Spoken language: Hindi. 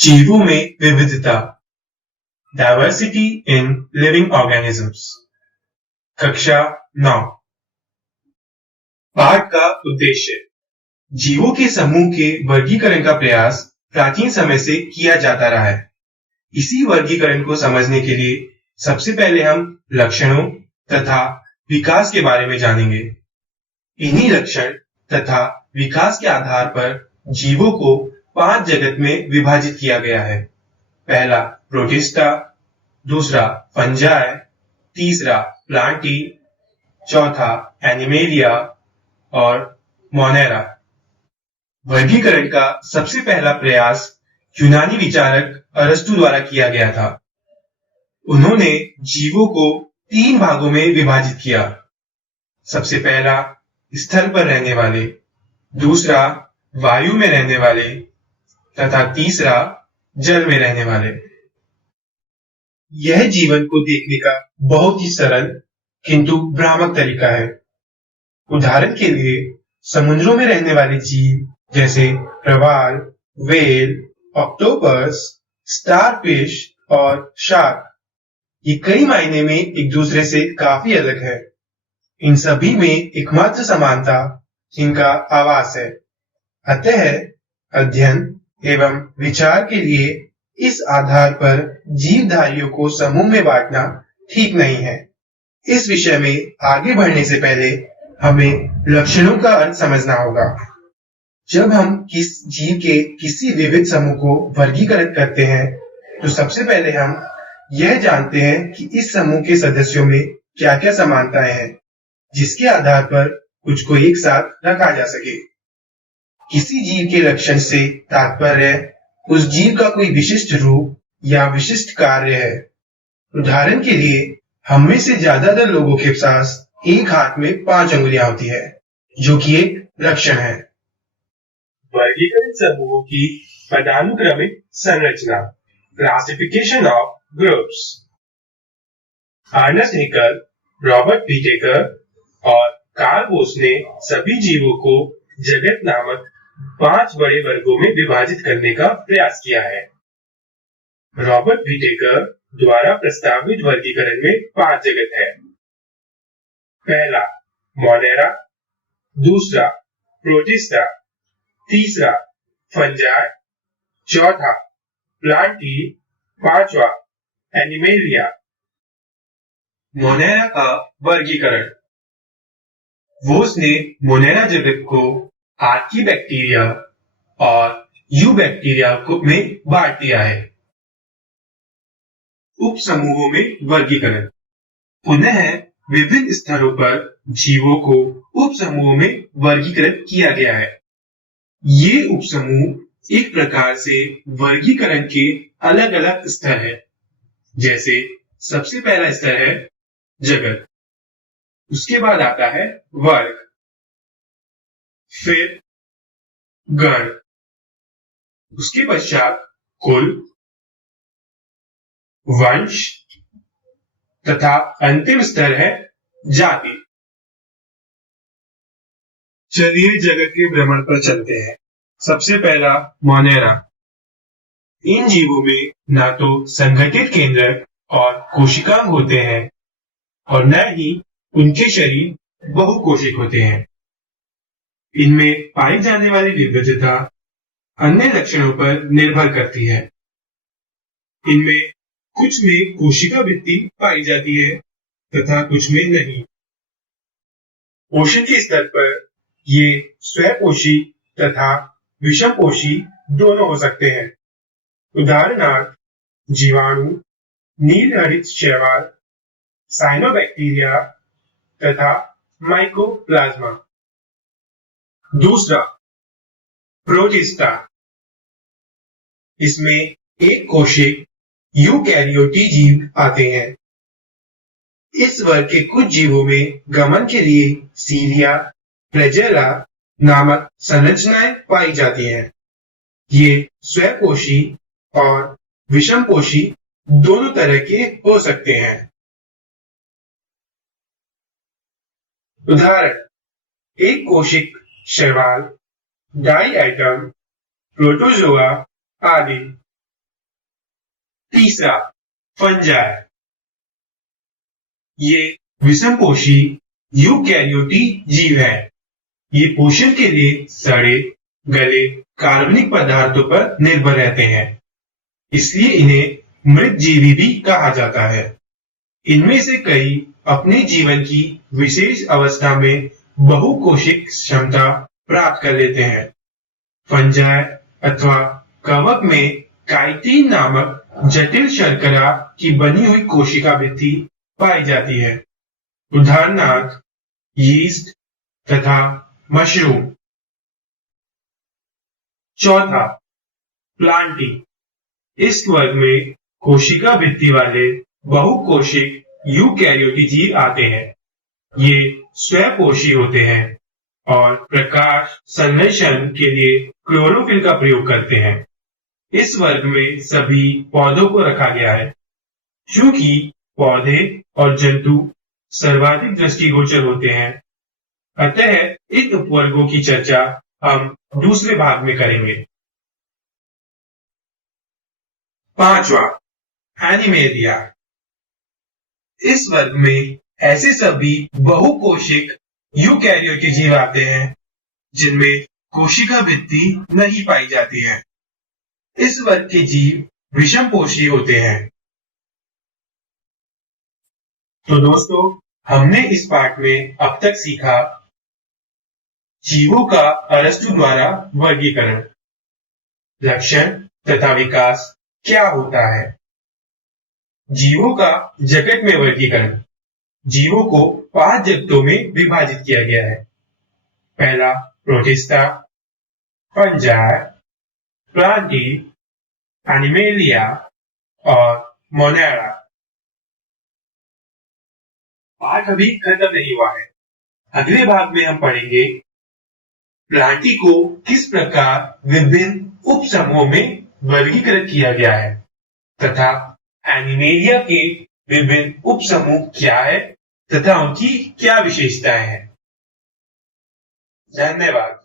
जीवों में विविधता, डायवर्सिटी इन लिविंग ऑर्गेनिजम्स। कक्षा 9। पाठ का उद्देश्य। जीवों के समूह के वर्गीकरण का प्रयास प्राचीन समय से किया जाता रहा है। इसी वर्गीकरण को समझने के लिए सबसे पहले हम लक्षणों तथा विकास के बारे में जानेंगे। इन्हीं लक्षण तथा विकास के आधार पर जीवों को 5 जगत में विभाजित किया गया है। पहला प्रोटिस्टा, दूसरा फंजाई, तीसरा प्लांटी, चौथा एनिमेलिया और मोनेरा। वर्गीकरण का सबसे पहला प्रयास यूनानी विचारक अरस्तु द्वारा किया गया था। उन्होंने जीवों को 3 भागों में विभाजित किया। सबसे पहला स्थल पर रहने वाले, दूसरा वायु में रहने वाले तथा तीसरा जल में रहने वाले। यह जीवन को देखने का बहुत ही सरल किंतु भ्रामक तरीका है। उदाहरण के लिए समुद्रों में रहने वाले जीव जैसे प्रवाल, व्हेल, ऑक्टोपस, स्टारफिश और शार्क, ये कई मायने में एक दूसरे से काफी अलग है। इन सभी में एकमात्र समानता इनका आवास है। अतः अध्ययन एवं विचार के लिए इस आधार पर जीवधारियों को समूह में बांटना ठीक नहीं है। इस विषय में आगे बढ़ने से पहले हमें लक्षणों का अर्थ समझना होगा। जब हम किस जीव के किसी विविध समूह को वर्गीकृत करते हैं तो सबसे पहले हम यह जानते हैं कि इस समूह के सदस्यों में क्या क्या समानताएं हैं, जिसके आधार पर कुछ को एक साथ रखा जा सके। किसी जीव के लक्षण से तात्पर्य उस जीव का कोई विशिष्ट रूप या विशिष्ट कार्य है। उदाहरण के लिए हम में से ज्यादातर लोगों के पास एक हाथ में 5 अंगुलियां होती है, जो कि एक लक्षण है। वर्गीकृत समूहों की पदानुक्रमिक संरचना, classification of groups. Ernest Haeckel, Robert Whittaker और कार्ल बोस ने सभी जीवों को जगत नामक 5 बड़े वर्गों में विभाजित करने का प्रयास किया है। रॉबर्ट व्हिटेकर द्वारा प्रस्तावित वर्गीकरण में 5 जगत है। पहला मोनेरा, दूसरा प्रोटिस्टा, तीसरा फंजाई, चौथा प्लांटी, पांचवा एनिमेलिया। मोनेरा का वर्गीकरण। बोस ने मोनेरा जगत को आर्कीबैक्टीरिया और यूबैक्टीरिया में बांट दिया है। उप समूहों में वर्गीकरण। पुनः विभिन्न स्तरों पर जीवों को उप समूहों में वर्गीकृत किया गया है। ये उप समूह एक प्रकार से वर्गीकरण के अलग अलग स्तर है। जैसे सबसे पहला स्तर है जगत, उसके बाद आता है वर्ग, फिर गण, उसके पश्चात कुल, वंश तथा अंतिम स्तर है जाति। चलिए जगत के भ्रमण पर चलते हैं। सबसे पहला मोनेरा। इन जीवों में न तो संगठित केंद्रक और कोशिकांग होते हैं और न ही उनके शरीर बहुकोशिक होते हैं। इनमें पाई जाने वाली विविधता अन्य लक्षणों पर निर्भर करती है। इनमें कुछ में कोशिका भित्ति पाई जाती है तथा कुछ में नहीं। पोषण के स्तर पर ये स्वपोषी तथा विषमपोषी दोनों हो सकते हैं। उदाहरणार्थ जीवाणु, नीलहरित शैवाल, साइनोबैक्टीरिया तथा माइकोप्लाज्मा। दूसरा प्रोटिस्टा। इसमें एक कोशिक यूकैरियोटी जीव आते हैं। इस वर्ग के कुछ जीवों में गमन के लिए सीलिया, फ्लैजेला नामक संरचनाएं पाई जाती हैं। ये स्वपोषी और विषमपोषी दोनों तरह के हो सकते हैं। उदाहरण एक कोशिक शैवाल, डाई एटम, प्रोटोजोआ आदि। तीसरा, फंजाई। ये विषमपोषी यूकैरियोटी जीव है। ये पोषण के लिए सड़े गले कार्बनिक पदार्थों पर निर्भर रहते हैं, इसलिए इन्हें मृतजीवी भी कहा जाता है। इनमें से कई अपने जीवन की विशेष अवस्था में बहुकोशिक क्षमता प्राप्त कर लेते हैं। फंजाई अथवा कवक में काइटिन नामक जटिल शर्करा की बनी हुई कोशिका भित्ति पाई जाती है। उदाहरणार्थ यीस्ट तथा मशरूम। चौथा, प्लांटी। इस वर्ग में कोशिका भित्ति वाले बहुकोशिक यूकैरियोटी जीव आते हैं। ये स्वपोषी होते हैं और प्रकाश संश्लेषण के लिए क्लोरोफिल का प्रयोग करते हैं। इस वर्ग में सभी पौधों को रखा गया है। चूंकि पौधे और जंतु सर्वाधिक दृष्टिगोचर होते हैं, अतः इन उपवर्गों की चर्चा हम दूसरे भाग में करेंगे। पांचवा, एनिमेलिया। इस वर्ग में ऐसे सभी बहुकोशिक यूकैरियोटिक जीव आते हैं जिनमें कोशिका भित्ति नहीं पाई जाती है। इस वर्ग के जीव विषमपोषी होते हैं। तो दोस्तों, हमने इस पाठ में अब तक सीखा जीवों का अरस्तु द्वारा वर्गीकरण, लक्षण तथा विकास क्या होता है, जीवों का जगत में वर्गीकरण। जीवों को 5 जगतों में विभाजित किया गया है। पहला, प्रोटिस्टा, फंजाई, प्लांटी, एनिमेलिया और मोनेरा। पाठ अभी खत्म नहीं हुआ है। अगले भाग में हम पढ़ेंगे प्लांटी को किस प्रकार विभिन्न उप समूहों में वर्गीकृत किया गया है तथा एनिमेलिया के विभिन्न उप समूह क्या है तथा उनकी क्या विशेषताएं हैं। धन्यवाद।